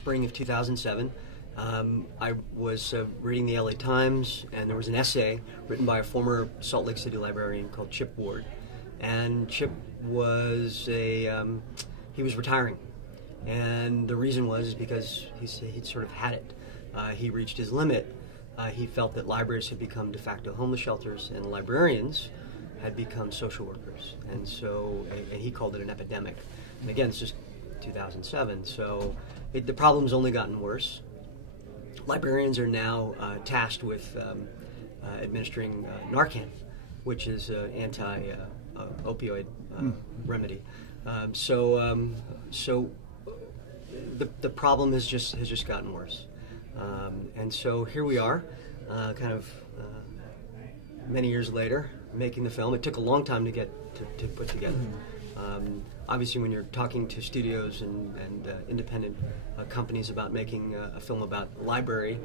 spring of 2007. I was reading the LA Times, and there was an essay written by a former Salt Lake City librarian called Chip Ward. And Chip was he was retiring. And the reason was because he'd sort of had it. He reached his limit. He felt that libraries had become de facto homeless shelters, and librarians had become social workers. And so, and he called it an epidemic. And again, it's just 2007. So the problem's only gotten worse. Librarians are now tasked with administering Narcan, which is an anti-opioid remedy. So the problem has just gotten worse. And so here we are, many years later, making the film. It took a long time to get to put together. Obviously, when you're talking to studios and independent companies about making a film about the library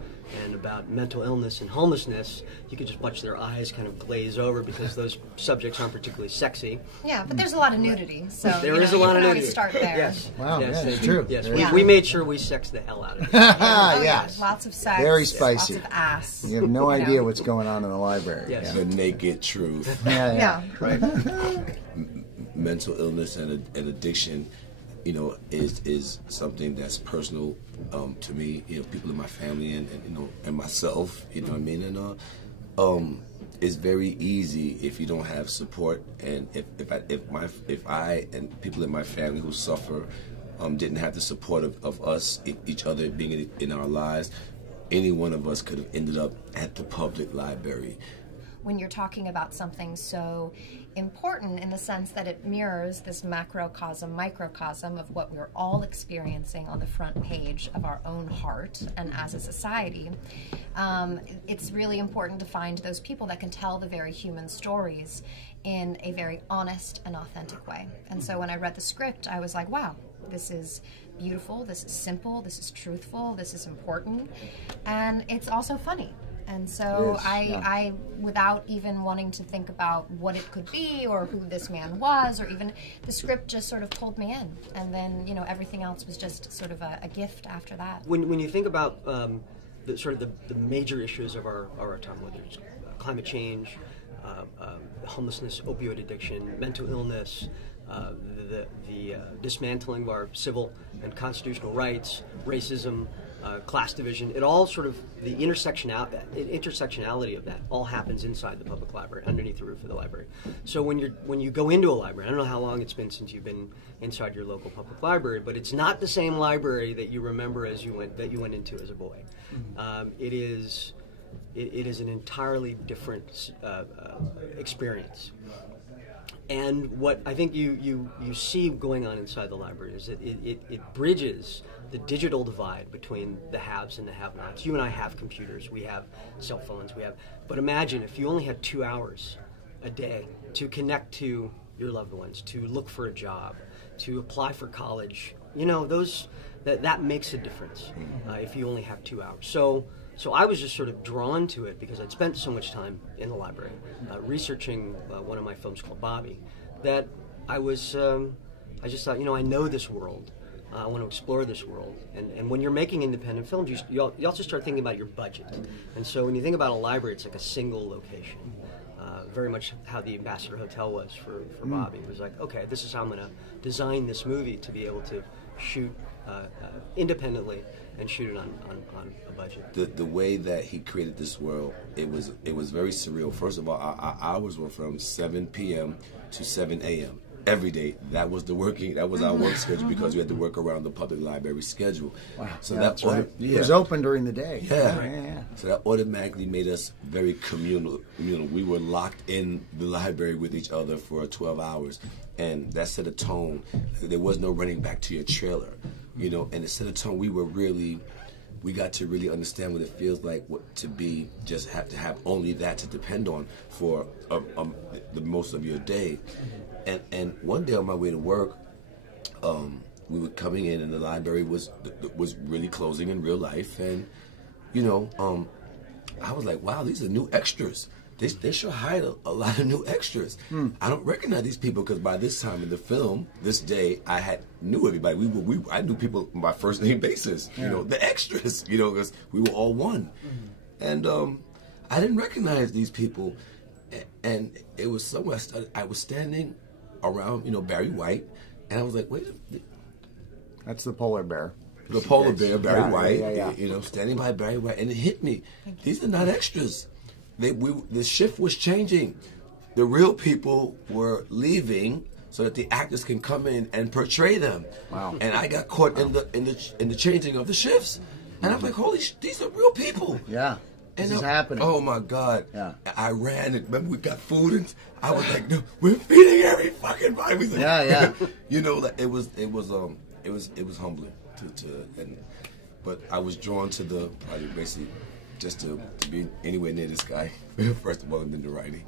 and about mental illness and homelessness, you could just watch their eyes kind of glaze over because those subjects aren't particularly sexy. Yeah, but there's a lot of nudity, so there is a lot of nudity. Always start there. Yes. Wow, yes, that's true. Yes, Yeah. we made sure we sexed the hell out of it. Yes. Lots of sex. Very spicy. Lots of ass. You have no idea what's going on in the library. Yes. The naked truth. Yeah. Right. Mental illness and addiction, is something that's personal to me. People in my family and myself. You know what I mean? And it's very easy if you don't have support, and if I and people in my family who suffer didn't have the support of us, each other being in our lives, any one of us could have ended up at the public library. When you're talking about something so important in the sense that it mirrors this macrocosm, microcosm of what we're all experiencing on the front page of our own heart and as a society, it's really important to find those people that can tell the very human stories in a very honest and authentic way. And so when I read the script, I was like, wow, this is beautiful, this is simple, this is truthful, this is important, and it's also funny. And so I, without even wanting to think about what it could be or who this man was, or even the script just sort of pulled me in. And then, everything else was just sort of a gift after that. When you think about the major issues of our time, whether it's climate change, homelessness, opioid addiction, mental illness, the dismantling of our civil and constitutional rights, racism, class division, it all sort of, the intersectionality of that all happens inside the public library, underneath the roof of the library. So when you go into a library, I don't know how long it's been since you've been inside your local public library, but it's not the same library that you remember that you went into as a boy. It is an entirely different experience. And what I think you see going on inside the library is that it bridges the digital divide between the haves and the have-nots. You and I have computers, we have cell phones, but imagine if you only had 2 hours a day to connect to your loved ones, to look for a job, to apply for college. That makes a difference if you only have 2 hours. So I was just sort of drawn to it because I'd spent so much time in the library researching one of my films called Bobby, that I just thought, I know this world. I want to explore this world. And when you're making independent films, you also start thinking about your budget. And so when you think about a library, it's like a single location. Very much how the Ambassador Hotel was for Bobby. It was like, okay, this is how I'm going to design this movie to be able to shoot independently and shoot it on a budget. The way that he created this world, it was very surreal. First of all, our hours were from 7 p.m. to 7 a.m. every day. That was our work schedule because we had to work around the public library schedule. Wow. So that's right. It was open during the day. Yeah. So that automatically made us very communal. We were locked in the library with each other for 12 hours, and that set a tone. There was no running back to your trailer, and it set a tone. We got to really understand what it feels like have to have only that to depend on for the most of your day. And one day on my way to work, we were coming in and the library was really closing in real life, and I was like, wow, these are new extras. they should hire a lot of new extras. I don't recognize these people because by this time in the film, this day, I knew everybody. I knew people on my first name basis. You know, the extras. You know, because we were all one, and I didn't recognize these people, and it was somewhere I was standing around, you know, Barry White, and I was like, wait a minute. That's the polar bear. The polar bear, Barry White, yeah. you know, standing by Barry White, and it hit me. These are not extras. The shift was changing. The real people were leaving so that the actors can come in and portray them. Wow. And I got caught in the changing of the shifts, and I'm like, these are real people. Yeah. And This is happening. Oh my God! Yeah. I ran and remember we got food and I was like, no, we're feeding every fucking body. Yeah. You know, like it was humbling but I was drawn to the project basically just to be anywhere near this guy first of all, and then the writing.